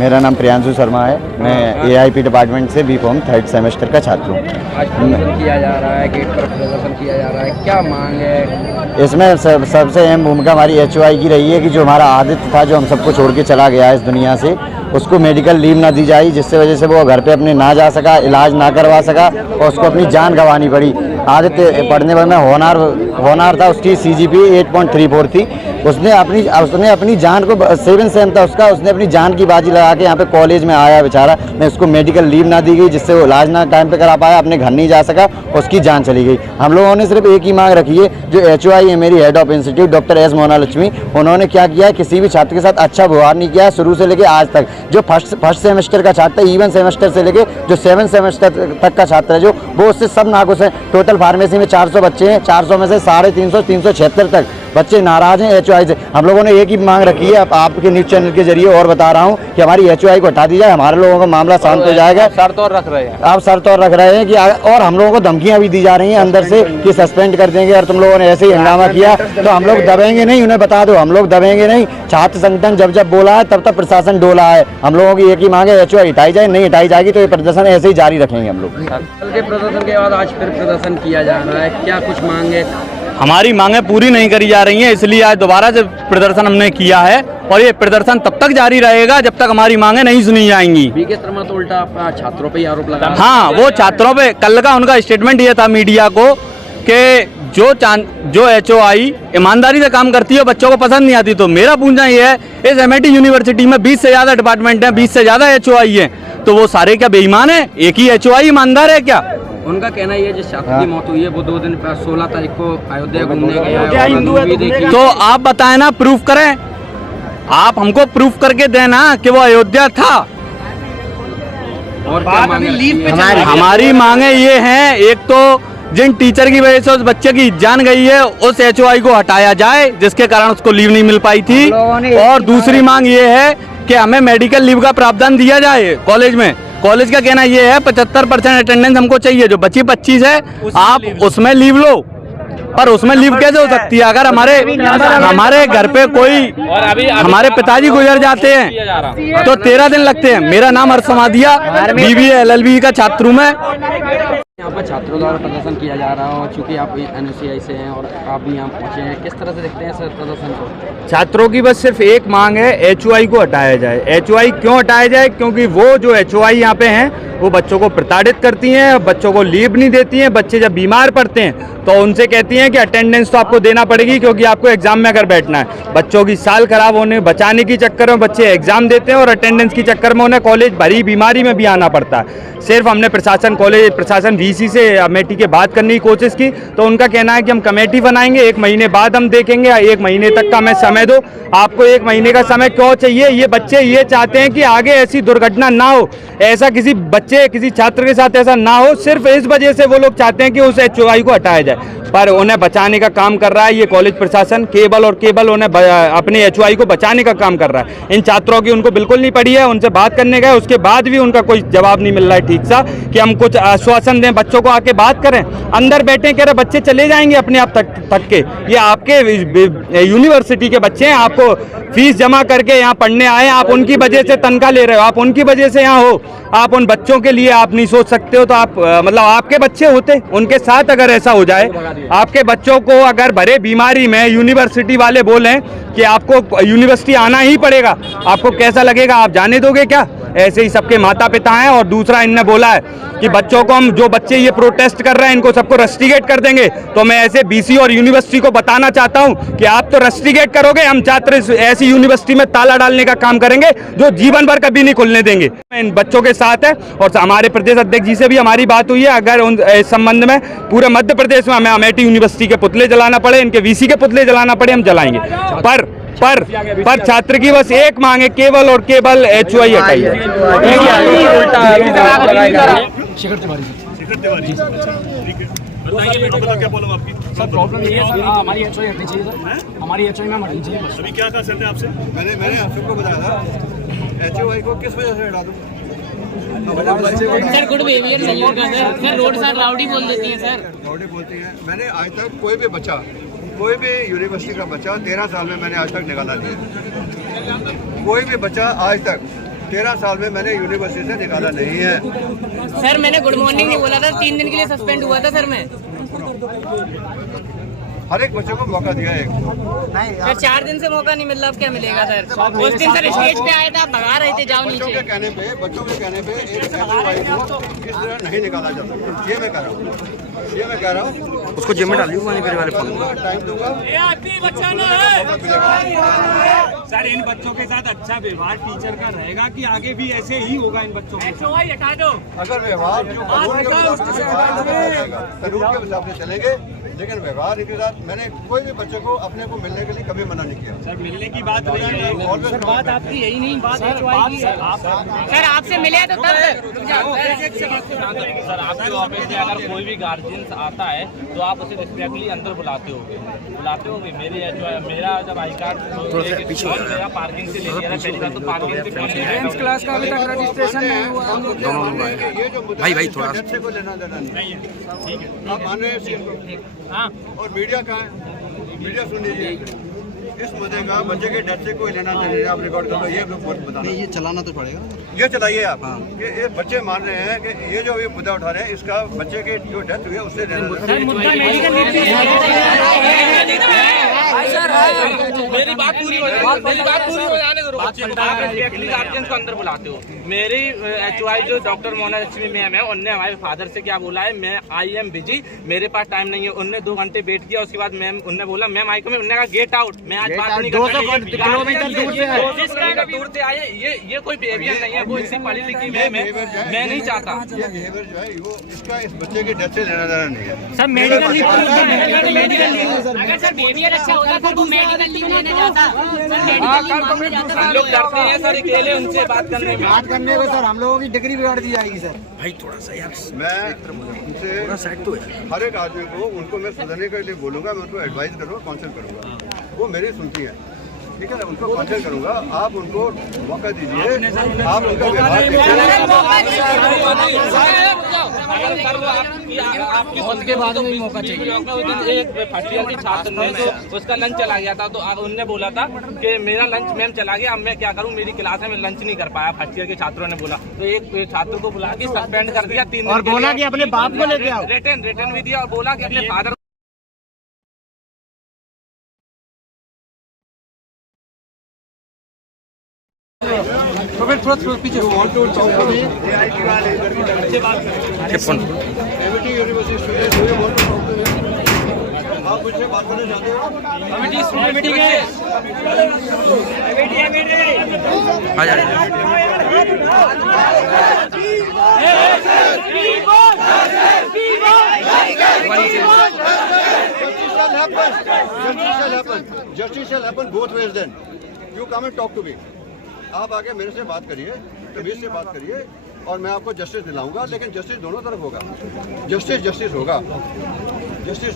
मेरा नाम प्रियांशु शर्मा है। मैं एआईपी डिपार्टमेंट से बीकॉम 3rd सेमेस्टर का छात्र हूँ। आज प्रदर्शन किया जा रहा है, गेट पर प्रदर्शन किया जा रहा है, क्या मांग है? इसमें सबसे अहम भूमिका हमारी एचओआई की रही है कि जो हमारा आदित्य था, जो हम सबको छोड़ के चला गया है इस दुनिया से, उसको मेडिकल लीव ना दी जाए, जिससे वजह से वो घर पे अपने ना जा सका, इलाज ना करवा सका और उसको अपनी जान गंवानी पड़ी। आदित्य पढ़ने में होनार था, उसकी CGP 8.34 थी। उसने अपनी जान को 7 सेम था उसका, उसने अपनी जान की बाजी लगा के यहाँ पे कॉलेज में आया बेचारा। मैं उसको मेडिकल लीव ना दी गई, जिससे वो इलाज ना टाइम पे करा पाया, अपने घर नहीं जा सका, उसकी जान चली गई। हम लोगों ने सिर्फ एक ही मांग रखी है, जो एचओआई है मेरी head of institute doctor S Mona Lakshmi, उन्होंने क्या किया है, किसी भी छात्र के साथ अच्छा व्यवहार नहीं किया है शुरू से लेके आज तक। जो फर्स्ट सेमेस्टर का छात्र है, इवन सेमेस्टर से लेके जो 7 सेमेस्टर तक का छात्र है, जो वो उससे सब नाखुश है। टोटल फार्मेसी में 400 बच्चे हैं, 400 में से 350 376 तक बच्चे नाराज हैं एचओआई से। हम लोगों ने एक ही मांग रखी है, आपके न्यूज़ चैनल के जरिए और बता रहा हूं कि हमारी एचओआई को हटा दी जाए, हमारे लोगों का मामला शांत हो जाएगा। शर्त और रख रहे हैं आप शर्त और रख रहे हैं कि, और हम लोगों को धमकियां भी दी जा रही हैं अंदर से कि सस्पेंड कर देंगे, और तुम लोगों ने ऐसे ही हंगामा किया तो हम लोग दबेंगे नहीं। उन्हें बता दो, हम लोग दबेंगे नहीं। छात्र संगठन जब बोला है, तब प्रशासन डोला है। हम लोगों की एक ही मांग है, एचओआई हटाई जाए। नहीं हटाई जाएगी तो ये प्रदर्शन ऐसे ही जारी रखेंगे हम लोग। कल के प्रदर्शन के बाद आज फिर प्रदर्शन किया जा रहा है, क्या कुछ मांगे? हमारी मांगें पूरी नहीं करी जा रही हैं, इसलिए आज दोबारा से प्रदर्शन हमने किया है और ये प्रदर्शन तब तक जारी रहेगा जब तक हमारी मांगें नहीं सुनी जाएंगी। बीके शर्मा तो उल्टा अपना छात्रों पे आरोप लगा। हाँ, वो छात्रों पे कल का उनका स्टेटमेंट ये था मीडिया को कि जो एचओआई ईमानदारी से काम करती है, बच्चों को पसंद नहीं आती। तो मेरा पूछना ये है, इस एमआईटी यूनिवर्सिटी में 20 से ज़्यादा डिपार्टमेंट हैं, 20 से ज़्यादा एचओआई हैं, तो वो सारे क्या बेईमान है? एक ही एचओआई ईमानदार है क्या? उनका कहना ये जिस छात्र की मौत हुई है वो 2 दिन 16 तारीख को अयोध्या घूमने गया है। तो आप बताएं ना, प्रूफ करें, आप हमको प्रूफ करके देना कि वो अयोध्या था। और क्या मांगे? हमारी मांगे ये हैं, एक तो जिन टीचर की वजह से उस बच्चे की जान गई है, उस एचओआई को हटाया जाए जिसके कारण उसको लीव नहीं मिल पाई थी। और दूसरी मांग ये है कि हमें मेडिकल लीव का प्रावधान दिया जाए कॉलेज में। कॉलेज का कहना ये है 75% अटेंडेंस हमको चाहिए, जो बची 25 है आप उसमें लीव लो। पर उसमें लीव कैसे हो सकती है अगर हमारे घर पे कोई हमारे पिताजी गुजर जाते हैं तो 13 दिन लगते हैं। मेरा नाम हर्ष समाधिया, BBA LLB का छात्र हूँ मैं। यहाँ पर छात्रों द्वारा प्रदर्शन किया जा रहा है, चूँकि आप NSCI से हैं और आप भी यहाँ पहुँचे हैं, किस तरह से देखते हैं सर प्रदर्शन को? छात्रों की बस सिर्फ एक मांग है, एचओआई को हटाया जाए। एचओआई क्यों हटाया जाए? क्योंकि वो जो एचओआई यहाँ पे हैं वो बच्चों को प्रताड़ित करती हैं, बच्चों को लीव नहीं देती हैं। बच्चे जब बीमार पड़ते हैं तो उनसे कहती हैं कि अटेंडेंस तो आपको देना पड़ेगी क्योंकि आपको एग्जाम में अगर बैठना है। बच्चों की साल खराब होने बचाने के चक्कर में बच्चे एग्जाम देते हैं और अटेंडेंस के चक्कर में उन्हें कॉलेज भरी बीमारी में भी आना पड़ता है। सिर्फ हमने प्रशासन VC से अमेठी के बात करने की कोशिश की तो उनका कहना है कि हम कमेटी बनाएंगे, 1 महीने बाद हम देखेंगे। 1 महीने तक का हमें समय दो। आपको 1 महीने का समय क्यों चाहिए? ये बच्चे ये चाहते हैं कि आगे ऐसी दुर्घटना ना हो, ऐसा किसी बच्चे किसी छात्र के साथ ऐसा ना हो। सिर्फ इस वजह से वो लोग चाहते हैं कि उस एचओआई को हटाया जाए, पर उन्हें बचाने का काम कर रहा है ये कॉलेज प्रशासन। केवल और केवल उन्हें अपने एचओआई को बचाने का काम कर रहा है। इन छात्रों की उनको बिल्कुल नहीं पड़ी है। उनसे बात करने गए, उसके बाद भी उनका कोई जवाब नहीं मिल रहा है ठीक सा कि हम कुछ आश्वासन दें, बच्चों को आके बात करें। अंदर बैठे कह रहे बच्चे चले जाएंगे अपने आप थक के। ये आपके यूनिवर्सिटी के बच्चे हैं, आपको फीस जमा करके यहाँ पढ़ने आए, आप उनकी वजह से तनख्वाह ले रहे हो, आप उनकी वजह से यहाँ हो। आप उन बच्चों के लिए आप नहीं सोच सकते हो तो आप मतलब आपके बच्चे होते, उनके साथ अगर ऐसा हो जाए, आपके बच्चों को अगर भरे बीमारी में यूनिवर्सिटी वाले बोलें कि आपको यूनिवर्सिटी आना ही पड़ेगा, आपको कैसा लगेगा? आप जाने दोगे क्या? ऐसे ही सबके माता पिता हैं। और दूसरा इनने बोला है कि बच्चों को हम जो बच्चे ये प्रोटेस्ट कर रहे हैं इनको सबको रस्टिकेट कर देंगे। तो मैं ऐसे BC और यूनिवर्सिटी को बताना चाहता हूं कि आप तो रस्टिकेट करोगे, हम छात्र ऐसी यूनिवर्सिटी में ताला डालने का काम करेंगे जो जीवन भर कभी नहीं खुलने देंगे। इन बच्चों के साथ है और हमारे प्रदेश अध्यक्ष जी से भी हमारी बात हुई है। अगर उन इस संबंध में पूरे मध्य प्रदेश में हमें अमेठी यूनिवर्सिटी के पुतले जलाना पड़े, इनके VC के पुतले जलाना पड़े, हम जलाएंगे। पर छात्र की बस एक मांग है, केवल और केवल एचओआई हटाइए। क्या प्रॉब्लम आपकी? सर प्रॉब्लम ये है सर, हमारी एचओआई हटनी चाहिए सर, हमारी एचओआई मैम हटनी चाहिए बस। अभी क्या कहा सर ने आपसे? मैंने आप सबको बताया था एचओआई को किस वजह से हटा दूं। सर गुड बिहेवियर चाहिए होगा सर, रोड साइड राउडी बोल देती है सर, राउडी बोलती है। मैंने आज तक कोई भी यूनिवर्सिटी का बच्चा 13 साल में मैंने आज तक निकाला नहीं है। कोई भी बच्चा आज तक 13 साल में मैंने यूनिवर्सिटी से निकाला नहीं है। सर मैंने गुड मॉर्निंग नहीं बोला था, 3 दिन के लिए सस्पेंड हुआ था सर मैं। हर एक बच्चे को मौका दिया एक। सर 4 दिन से मौका नहीं मिल रहा, अब क्या मिलेगा सर? उस दिन सर स्टेज पे आया था, भगा रहे थे, जाओ बच्चों नीचे। के कहने पे एक SOI को इस तरह नहीं निकाला जा सकता। ये मैं कह रहा हूँ, उसको जिम में डालिए मेरे वाले फोन में। टाइम दूंगा। सर इन बच्चों के साथ अच्छा व्यवहार टीचर का रहेगा कि आगे भी ऐसे ही होगा इन बच्चों के साथ? हटा दो। अगर व्यवहार जो कानून के हिसाब से चलेंगे, लेकिन व्यवहार के साथ मैंने कोई भी बच्चे को अपने को मिलने के लिए कभी मना नहीं किया। सर मिलने की बात रही है, सर बात आपकी यही नहीं, बात सर आपसे मिले तो तब सर आपके ऑफिस में अगर कोई भी गार्जियन आता है तो आप उसे रिस्पेक्टली अंदर बुलाते होगे मेरा जब आई कार्ड मेरा पार्किंग से ले लिया था पहली बार, तो पार्किंग से क्लास का अभी तक रजिस्ट्रेशन नहीं हुआ। ये जो मुद्दा भाई थोड़ा बच्चे को लेना देना नहीं है। आप मान रहे हैं हाँ। और मीडिया का है, मीडिया सुन लीजिए। इस मुद्दे का बच्चे के डेथ से कोई लेना देना, आप रिकॉर्ड कर लो, ये बताना। ये चलाना तो पड़ेगा। ये चलाइए आप कि ये बच्चे मान रहे हैं कि ये जो ये मुद्दा उठा रहे हैं, इसका बच्चे के जो डेथ हुई है उससे लेना देना। मेरी बात पूरी हो जाने दो। गार्जियन को अंदर बुलाते हो। मेरी HOI जो डॉक्टर मोना लक्ष्मी मैम है, उनने हमारे फादर से क्या बोला है, मैं आई एम बिजी, मेरे पास टाइम नहीं है। उनने 2 घंटे वेट किया, उसके बाद मैम उनने बोला मैम आई कम, उन्होंने कहा गेट आउट, मैं आज बात नहीं करता। 200 किलोमीटर दूर से आए, ये कोई बिहेवियर नहीं है। वो इसी पढ़ी लिखी मैं नहीं चाहता। ये बिहेवियर जो है वो इसका इस बच्चे के डेथ से लेना देना नहीं है। सर मेडिकल लीव, अगर सर बिहेवियर अच्छा होता तो वो मेडिकल लीव लेने जाता। हम लोग डरते हैं सर अकेले उनसे बात करने में। को सर हम लोगों की डिग्री बिगाड़ दी जाएगी सर। मैं उनसे हर एक आदमी को उनको मैं सुधरने के लिए बोलूंगा, मैं उनको एडवाइस करूंगा, काउंसिल करूंगा, वो मेरी सुनती है, ठीक है ना। उनको काउंसिल करूंगा, आप उनको मौका दीजिए, आप उनका व्यवहार आपकी उसके बाद में मौका चाहिए। एक फर्स्ट ईयर के छात्र ने तो उसका लंच चला गया था, तो उनने बोला था कि मेरा लंच मैम चला गया, अब मैं क्या करूं, मेरी क्लास में लंच नहीं कर पाया। फर्स्ट ईयर के छात्रों ने बोला, तो एक छात्र को बुला के सस्पेंड कर दिया 3 दिन और बोला कि अपने बाप को लेके आओ। रिटर्न भी दिया और बोला कि अपने फादर तो फिर थोड़ा पीछे आप मुझसे बात करना चाहते हो? Justice shall happen both ways then. You come and talk to me. आप आके मेरे से बात करिए, तमीज से बात करिए, और मैं आपको जस्टिस दिलाऊंगा। लेकिन जस्टिस दोनों तरफ होगा। जस्टिस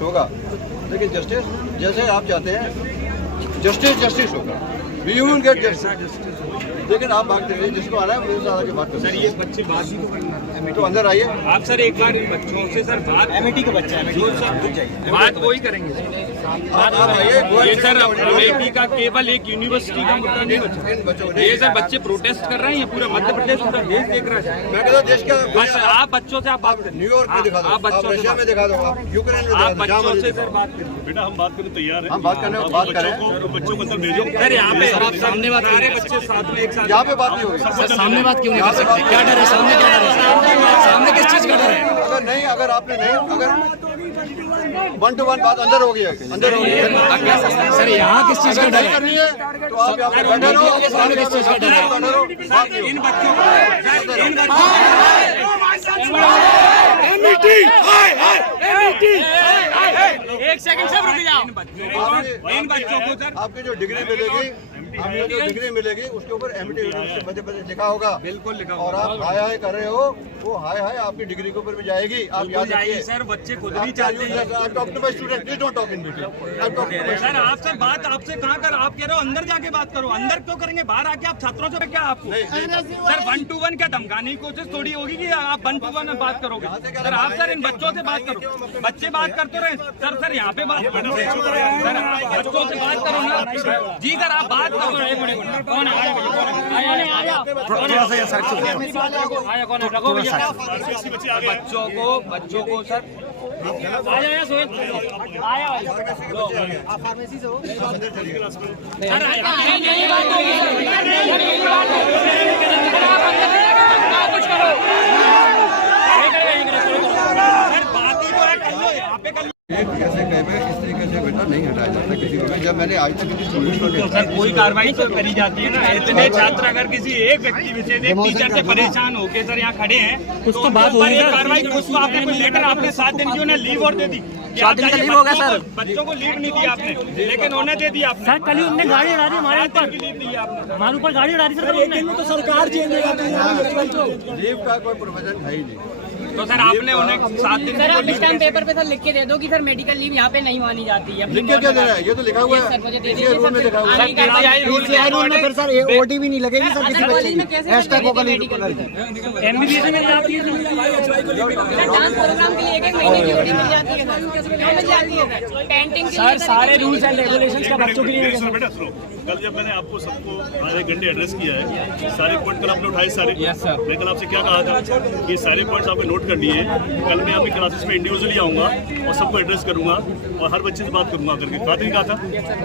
होगा, लेकिन जस्टिस जैसे आप चाहते हैं, जस्टिस होगा। We will get justice. लेकिन आप बात करिए, जिसको आना है मेरे साथ आके बात करिए। सर ये बच्चे बात ही तो करना है, तो अंदर आइए आप सर एक बार इन बच्चों से सर बात एमईटी का बच्चा है, बात वही करेंगे आप आइए। ये सर अमेठी का केवल एक यूनिवर्सिटी का मुद्दा नहीं बचा, ये सर बच्चे प्रोटेस्ट कर रहे हैं, ये पूरा मध्य प्रदेश पूरा देश देख रहा है। मैं कहता हूं देश का बस आप बच्चों से आप बात करें, न्यूयॉर्क में दिखा दो, आप बच्चों रशिया में दिखा दो, आप यूक्रेन में आप दिखा दो, बच्चों से सर बात करें। बेटा हम बात करने तैयार हैं। हम बात करें बच्चों को अंदर भेजो। सर यहाँ पे आप सामने बात करें, बच्चे साथ में एक साथ यहाँ पे बात नहीं होगी। सामने बात क्यों नहीं कर सकते? क्या डर है सामने? क्या डर है सामने? किस चीज का डर है? अगर आपने नहीं, अगर 1 to 1 बात अंदर होगी, सर यहाँ किस चीज का डर है? करनी है तो आप यहाँ पे बैठे रहो। सामने किस चीज का डर है? इन बच्चों को एक सेकंड सब रुक जाओ। इन बच्चों को सर आपकी जो डिग्री मिलेगी उसके ऊपर एमईटी यूनिवर्सिटी मध्य प्रदेश लिखा होगा। बिल्कुल लिखा और आप हाय हाय कर रहे हो, वो हाय हाय आपकी डिग्री के ऊपर भी जाएगी। आप याद रखिए सर, बच्चे खुद भी चाहते हैं। सर आपसे बात आपसे कहाँ कर, आप कह रहे हो अंदर जाके बात करो, अंदर क्यों करेंगे? बाहर आके आप छात्रों से क्या आपको सर 1 to 1 क्या धमकाने की कोशिश थोड़ी होगी कि आप 1 to 1 में बात करोगे? सर आप सर इन बच्चों से बात करो, बच्चे बात करते रहे सर यहाँ पे बात करो, सर बच्चों से बात करो ना जी। सर आप बात बच्चों को सर ऐसे कहे में इस तरीके से बेटा नहीं हटाया जाता किसी को भी। जब मैंने आज तक किसी स्टूडेंट को सर कोई कार्रवाई तो करी जाती है ना। इतने छात्र अगर किसी एक व्यक्ति विशेष एक टीचर से परेशान होके सर यहाँ खड़े हैं कुछ तो बात हो रही है कार्रवाई। कुछ तो आपने कोई लेटर आपने 7 दिन की उन्हें लीव और दे दी। 7 दिन का लीव हो गया सर। बच्चों को लीव नहीं दी आपने लेकिन उन्हें दे दी आपने। सर कल ही उन्होंने गाड़ी उड़ा दी हमारे ऊपर लीव दी आपने। हमारे ऊपर गाड़ी उड़ा दी सर। एक दिन में तो सरकार चेंज हो जाती है। लीव का कोई प्रोविजन है ही नहीं। तो सर आपने उन्हें 7 दिन सर आप स्टैम्प पेपर पे सर लिख के दे दो कि सर मेडिकल लीव यहाँ पे नहीं मानी जाती है। लिख के क्या दे रहा है? ये तो लिखा हुआ है। सर मुझे दे ये दीजिए रूल में लिखा हुआ है। रूल में फिर सर ओटी भी नहीं लगेगी सर किसी बच्चे की। हैशटैग होगा मेडिकल एमबीबीएस में आप ये डांस प्रोग्राम के लिए 1 महीने की छुट्टी मिल जाती है सर। क्यों मिल जाती है सर? पेंटिंग के लिए सारे रूल्स एंड रेगुलेशंस का बच्चों के लिए। सुनो बेटा सुनो, कल जब मैंने आपको सबको आधे घंटे एड्रेस किया है, सारे पॉइंट कल आपने उठाए सारे। मैं कल आपसे क्या कहा था कि सारे पॉइंट्स आपने नोट कर लिए। कल मैं आपकी क्लासेस में इंडिविजुअली आऊँगा और सबको एड्रेस करूँगा और हर बच्चे से बात करूँगा करके। कहा नहीं कहा था?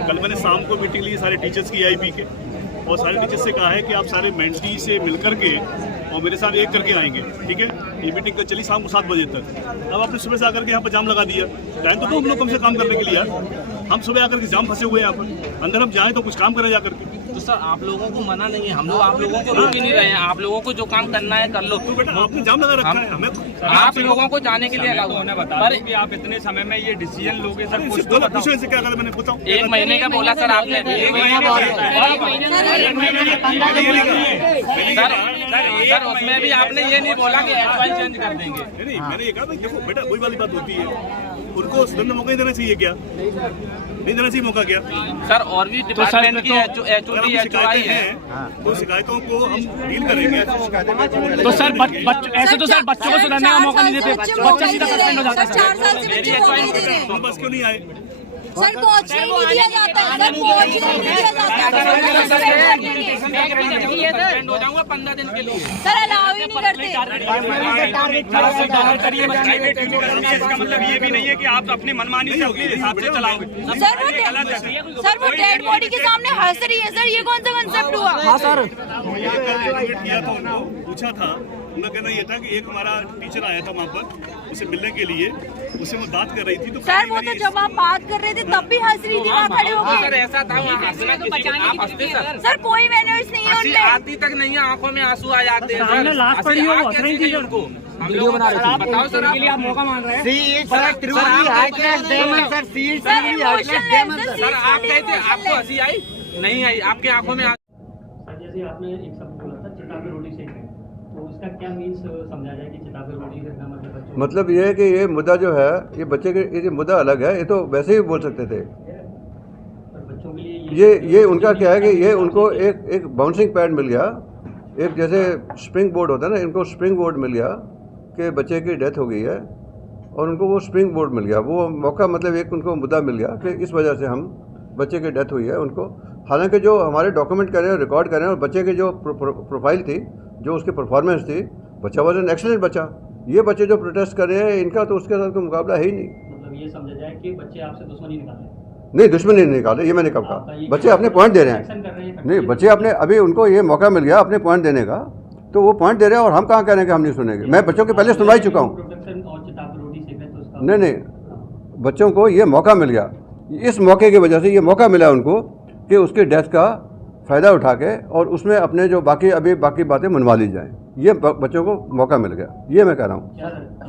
कल मैंने शाम को मीटिंग ली सारे टीचर्स की AIP के और सारे टीचर्स से कहा है कि आप सारे मेंटी से मिल करके और मेरे साथ एक करके आएंगे, ठीक है? ये मीटिंग कल चली शाम को 7 बजे तक। अब आपने सुबह से आकर के यहाँ पर जाम लगा दिया। टाइम तो हम लोग कम से काम करने के लिए यार। हम सुबह आकर के जाम फंसे हुए हैं यहाँ पर। अंदर हम जाएँ तो कुछ काम करें जाकर के। तो सर आप लोगों को मना नहीं है, हम लोग आप लोगों को रोक ही नहीं रहे हैं। आप लोगों को जो काम करना है कर लो। तो बेटा आपने जाम लगा रखा है। हमें आप लोगों को जाने के लिए उन्हें बता दो कि आप इतने समय में ये डिसीजन लोगे सर। कुछ तो पूछो इनसे क्या कहा मैंने बताऊँ। 1 महीने का बोला सर आपने। 1 महीने सर उसमें भी आपने ये नहीं बोला कि HY चेंज कर देंगे। नहीं मैंने ये कहा भाई देखो बेटा वही वाली बात होती है, उनको सुधरने का मौका नहीं देना चाहिए क्या? नहीं देना चाहिए मौका क्या? सर और भी डिपार्टमेंट की HOD HY है तो शिकायतों को हम डील करेंगे। तो सर ऐसे तो सर बच्चों को सुधारने का मौका नहीं देते। बच्चा सीधा सस्पेंड हो जाता है। 4 साल से बच्चे को नहीं दे रहे हैं। तुम बस क्यों नहीं आए? सर पहुंचने ही नहीं दिया जाता है। सर पहुंचने नहीं दिया जाता है। सस्पेंड हो जाऊंगा 15 दिन के लिए। सर अलाउ ही नहीं करते। इसका मतलब ये भी नहीं है कि आप अपनी मनमानी से अपने हिसाब से चलाओगे। सर वो डेड बॉडी के सामने हंस रही है सर। ये कौन सा कंसेप्ट हुआ? हाँ सर किया था उनको, पूछा था, उनका कहना ये था कि एक हमारा टीचर आया था वहाँ पर उसे मिलने के लिए, उसे मैं बात कर रही थी तो सर वो तो जब आप बात कर रहे थे तब भी हंस रही थी वहाँ खड़े सर होकर। ऐसा था वहाँ हंसना किसी को आप हंसते सर। सर कोई मैनर्स नहीं है हंसी उनमें। आती तक नहीं है, आंखों में आंसू आ जाते हैं सर। हंसी आ कैसे गई उनको? हम लोग बताओ सर आप मौका मान रहे हैं। सर आप कहते आपको हंसी आई नहीं आई? आपके आंखों में जैसे आपने एक शब्द बोला था चिताबे रोटी से, तो इसका क्या मीन्स समझा जाए कि चिताबे रोटी से क्या मतलब बच्चों? मतलब ये है कि ये मुद्दा जो है ये बच्चे के ये मुद्दा अलग है। ये तो वैसे ही बोल सकते थे। बच्चों के लिए ये उनका क्या है कि ये उनको एक बाउंसिंग पैड मिल गया, एक जैसे स्प्रिंग बोर्ड होता है ना, इनको स्प्रिंग बोर्ड मिल गया कि बच्चे की डेथ हो गई है और उनको वो स्प्रिंग बोर्ड मिल गया। वो मौका मतलब एक उनको मुद्दा मिल गया कि इस वजह से हम बच्चे की डेथ हुई है उनको। हालांकि जो हमारे डॉक्यूमेंट कर रहे हैं, रिकॉर्ड कर रहे हैं और बच्चे की जो प्रोफाइल थी, जो उसकी परफॉर्मेंस थी, बच्चा वॉज एन एक्सीलेंट बच्चा। ये बच्चे जो प्रोटेस्ट कर रहे हैं इनका तो उसके साथ कोई मुकाबला है ही नहीं। मतलब ये समझा जाए कि बच्चे आपसे दुश्मनी निकाले? नहीं दुश्मनी नहीं निकाले, ये मैंने कब कहा। बच्चे अपने पॉइंट दे रहे हैं। नहीं बच्चे अपने अभी उनको ये मौका मिल गया अपने पॉइंट देने का, तो वो पॉइंट दे रहे हैं और हम कहाँ कह रहे हैं कि हम नहीं सुनेंगे। मैं बच्चों के पहले सुनवा ही चुका हूँ। नहीं बच्चों को ये मौका मिल गया, इस मौके की वजह से ये मौका मिला उनको कि उसकी डेथ का फ़ायदा उठा के और उसमें अपने जो बाकी बातें मनवा ली जाएँ। ये बच्चों को मौका मिल गया, ये मैं कह रहा हूँ।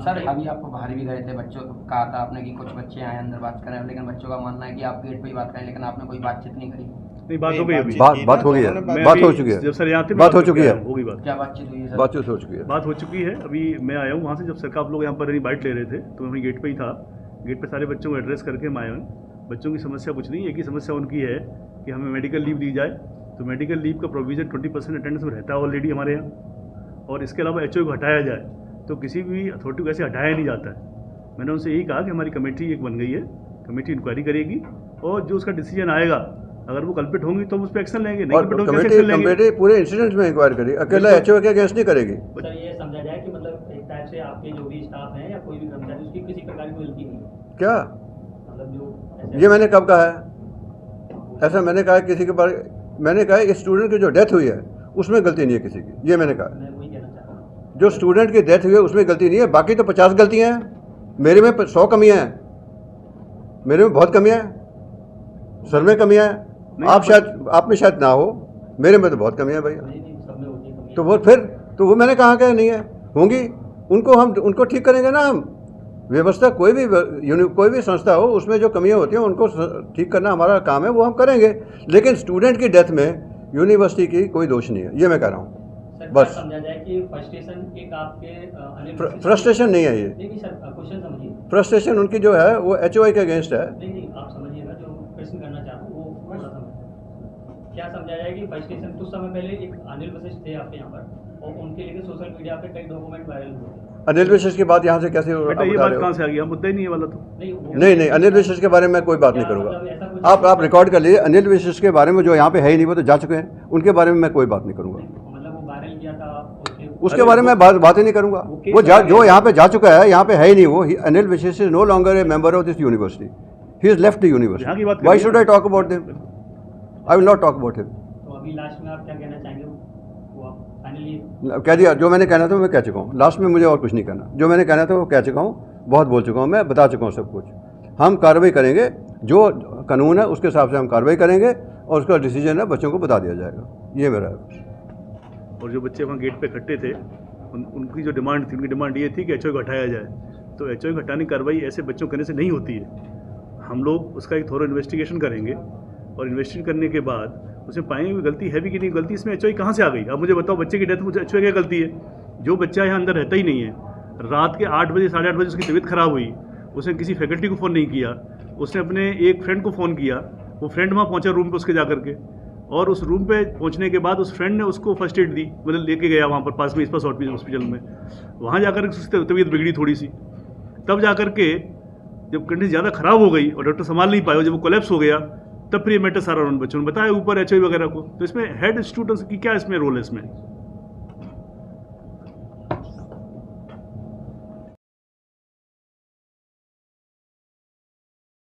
सर अभी आपको बाहर भी गए थे, बच्चों को कहा था आपने कि कुछ बच्चे आए अंदर बात करें, लेकिन बच्चों का मानना है कि आप गेट पे ही बात करें, लेकिन आपने कोई बातचीत नहीं करी। नहीं बात हो गई, अभी बात हो गई है, बात हो चुकी है। जब सर यहाँ थे बात हो चुकी है। हो गई बात। क्या बातचीत हुई है सर? बातचीत हो चुकी है। बात हो चुकी है। अभी मैं आया हूँ वहाँ से, जब सर का आप लोग यहाँ पर बाइट ले रहे थे तो मैं गेट पे ही था। गेट पे सारे बच्चों को एड्रेस करके हम आए हैं। बच्चों की समस्या कुछ नहीं है, एक ही समस्या उनकी है कि हमें मेडिकल लीव दी जाए। तो मेडिकल लीव का प्रोविज़न 20% अटेंडेंस में रहता है ऑलरेडी हमारे यहाँ, और इसके अलावा HO को हटाया जाए तो किसी भी अथॉरिटी को ऐसे हटाया नहीं जाता है। मैंने उनसे यही कहा कि हमारी कमेटी एक बन गई है, कमेटी इंक्वायरी करेगी और जो उसका डिसीजन आएगा अगर वो कल्पिट होंगी तो हम उस पर एक्शन लेंगे, नहीं और कल्पिट होंगे कैसे एक्शन कमेटी पूरे इंसिडेंट में इंक्वायरी करेगी, अकेला एचओ के अगेंस्ट नहीं करेगी। सर ये समझा जाए कि मतलब एक टाइप से आपके जो भी स्टाफ हैं या कोई भी कर्मचारी उसकी किसी प्रकार की गलती नहीं है, क्या मतलब जो ये मैंने कब कहा है? ऐसा मैंने कहा किसी के बारे, मैंने कहा इस स्टूडेंट की जो डेथ हुई है उसमें गलती नहीं है किसी की, ये मैंने कहा। मैं वही कहना चाह रहा हूँ। जो स्टूडेंट की डेथ हुई है उसमें गलती नहीं है, बाकी तो 50 गलतियां हैं, मेरे में 100 कमियां हैं, मेरे में बहुत कमियां हैं, सर में कमियां हैं, आप में शायद ना हो, मेरे में तो बहुत कमियां हैं भैया। नहीं, सब में होती है। तो वो फिर तो वो मैंने कहा कि नहीं है, होंगी, उनको ठीक करेंगे ना हम। व्यवस्था कोई भी संस्था हो उसमें जो कमियां होती हैं उनको ठीक करना हमारा काम है, वो हम करेंगे। लेकिन स्टूडेंट की डेथ में यूनिवर्सिटी की कोई दोष नहीं है, ये मैं कह रहा हूँ। बस समझा जाए कि फ्रस्ट्रेशन एक आपके फ्रस्ट्रेशन नहीं है ये, नहीं सर क्वेश्चन समझिए, फ्रस्ट्रेशन उनकी जो है वो एचओआई के अगेंस्ट है। नहीं आप समझिएगा जो प्रश्न करना चाह रहा हूँ वो थोड़ा क्या समझा जाए कि फ्रस्ट्रेशन कुछ समय पहले एक अनिल वशिष्ठ थे आपके यहाँ पर और उनके लेके सोशल मीडिया पे कई डॉक्यूमेंट वायरल हुए। अनिल विशेष की बात यहाँ से कैसे बेटा ये बात कहाँ से आ गई, हम मुद्दा ही नहीं है वाला तो। नहीं अनिल विशेष के बारे में कोई बात नहीं करूँगा। आप रिकॉर्ड कर लीजिए, अनिल विशेष के बारे में जो यहाँ पे है ही नहीं, वो तो जा चुके हैं, उनके बारे में मैं कोई बात नहीं करूँगा। मतलब वो वायरल किया था उसके बारे में बात ही नहीं करूँगा। वो जो यहाँ पे जा चुका है, यहाँ पे है ही नहीं वो। Anil Vishesh is no longer a member of this university, he is left the university. Why should I talk about him? I will not talk about him. तो अभी लास्ट में आप क्या कहना चाहेंगे? वो आप फाइनली कह दिया, जो मैंने कहना था मैं कह चुका हूँ। लास्ट में मुझे और कुछ नहीं कहना, जो मैंने कहना था वो कह चुका हूँ, बहुत बोल चुका हूँ, मैं बता चुका हूँ सब कुछ। हम कार्रवाई करेंगे, जो कानून है उसके हिसाब से हम कार्रवाई करेंगे और उसका डिसीजन है बच्चों को बता दिया जाएगा, ये मेरा है। और जो बच्चे वहाँ गेट पे इकट्ठे थे उनकी जो डिमांड थी, उनकी डिमांड ये थी कि एचओ को हटाया जाए। तो एचओ को हटाने की कार्रवाई ऐसे बच्चों करने से नहीं होती है। हम लोग उसका एक थोड़ा इन्वेस्टिगेशन करेंगे और इन्वेस्टिगेशन करने के बाद उसमें पाएंगे कि गलती है भी कि नहीं, गलती इसमें एचओ कहाँ से आ गई। अब मुझे बताओ, बच्चे की डेथ में एचओ क्या गलती है? जो बच्चा यहाँ अंदर रहता ही नहीं है, रात के 8 बजे 8:30 बजे उसकी तबीयत खराब हुई, उसने किसी फैकल्टी को फ़ोन नहीं किया, उसने अपने एक फ्रेंड को फ़ोन किया, वो फ्रेंड वहाँ पहुँचा रूम पे उसके जा करके, और उस रूम पे पहुंचने के बाद उस फ्रेंड ने उसको फर्स्ट एड दी, मतलब लेके गया वहाँ पर पास में इस्पास हॉस्पिटल में। वहाँ जाकर उसकी तबीयत बिगड़ी थोड़ी सी, तब जाकर के जब कंडीशन ज़्यादा ख़राब हो गई और डॉक्टर संभाल नहीं पाए, जब वो कोलैप्स हो गया, तब फिर ये मैटर सारा उन बच्चों ने बताया ऊपर एचओ वगैरह को। तो इसमें हेड स्टूडेंट्स की क्या इसमें रोल है इसमें?